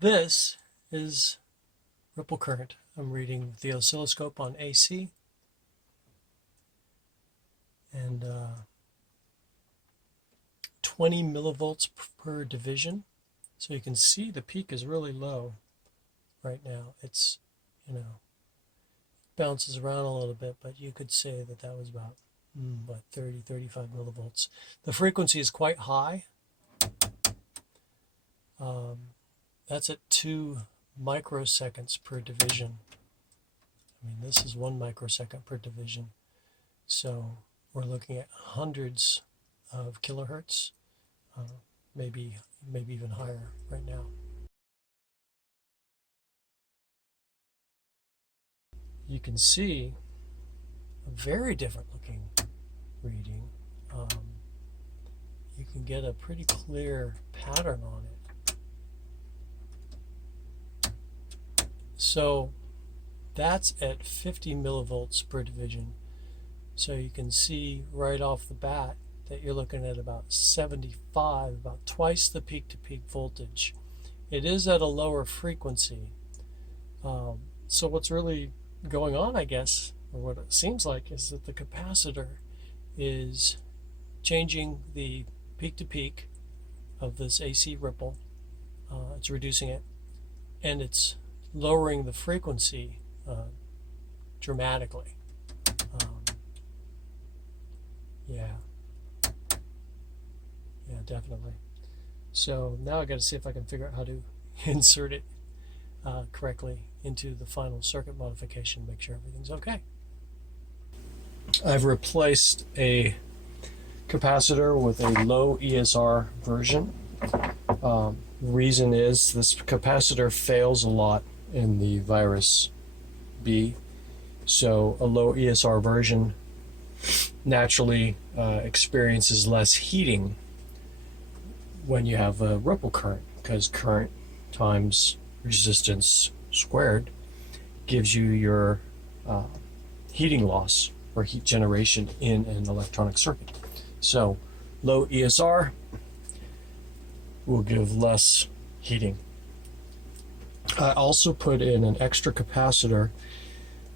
This is ripple current. I'm reading the oscilloscope on AC, and 20 millivolts per division. So you can see the peak is really low right now. It's, bounces around a little bit, but you could say that that was about, 30, 35 millivolts. The frequency is quite high. That's at 2 microseconds per division. This is 1 microsecond per division. So we're looking at hundreds of kilohertz, maybe even higher right now. You can see a very different looking reading. You can get a pretty clear pattern on it. So that's at 50 millivolts per division. So you can see right off the bat that you're looking at about 75, about twice the peak-to-peak voltage. It is at a lower frequency. So what's really going on, I guess, or what it seems like, is that the capacitor is changing the peak-to-peak of this AC ripple. It's reducing it, and it's lowering the frequency dramatically. Yeah, definitely. So now I got to see if I can figure out how to insert it correctly into the final circuit modification, make sure everything's okay. I've replaced a capacitor with a low ESR version. Reason is this capacitor fails a lot in the Virus B, so a low ESR version naturally experiences less heating when you have a ripple current, because current times resistance squared gives you your heating loss or heat generation in an electronic circuit. So low ESR will give less heating. I also put in an extra capacitor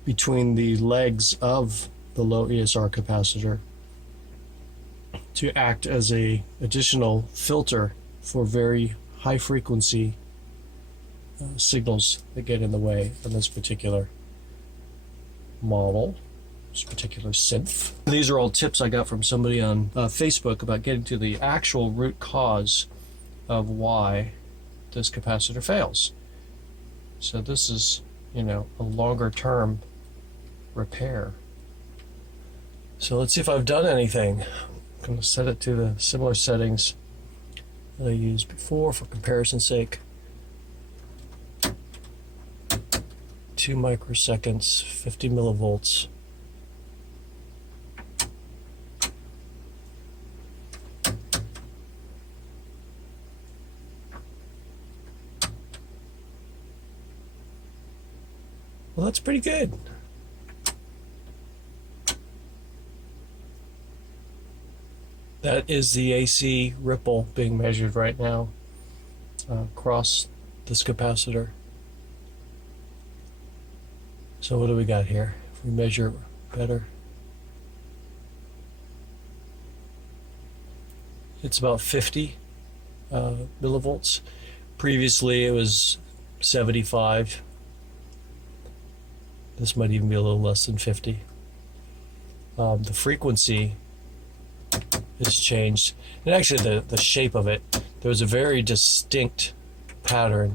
between the legs of the low ESR capacitor to act as a additional filter for very high frequency signals that get in the way of this particular model, this particular synth. These are all tips I got from somebody on Facebook about getting to the actual root cause of why this capacitor fails. So this is, a longer term repair. So let's see if I've done anything. I'm going to set it to the similar settings that I used before for comparison's sake. 2 microseconds, 50 millivolts. Well, that's pretty good. That is the AC ripple being measured right now across this capacitor. So what do we got here? If we measure it better, it's about 50 millivolts. Previously it was 75. This might even be a little less than 50. The frequency has changed, and actually the shape of it. There was a very distinct pattern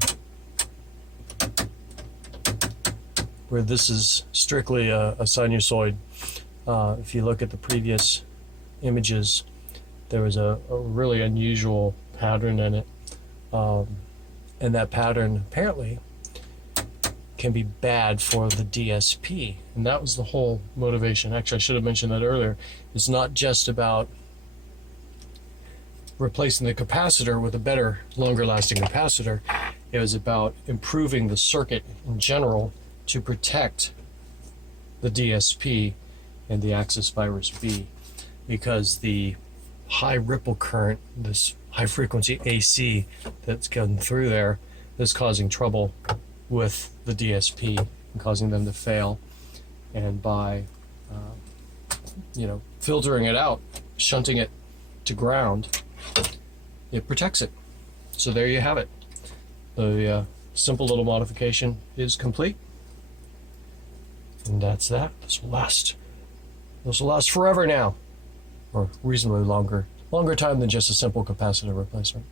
where this is strictly a sinusoid. If you look at the previous images, there was a really unusual pattern in it, and that pattern apparently can be bad for the DSP, and that was the whole motivation. Actually, I should have mentioned that earlier. It's not just about replacing the capacitor with a better, longer lasting capacitor. It was about improving the circuit in general to protect the DSP and the Axis Virus B, because the high ripple current, this high frequency AC that's going through there, is causing trouble with the DSP and causing them to fail. And by filtering it out, shunting it to ground, it protects it. So there you have it. The simple little modification is complete. And that's that. This will last. This will last forever now. Or reasonably longer time than just a simple capacitor replacement.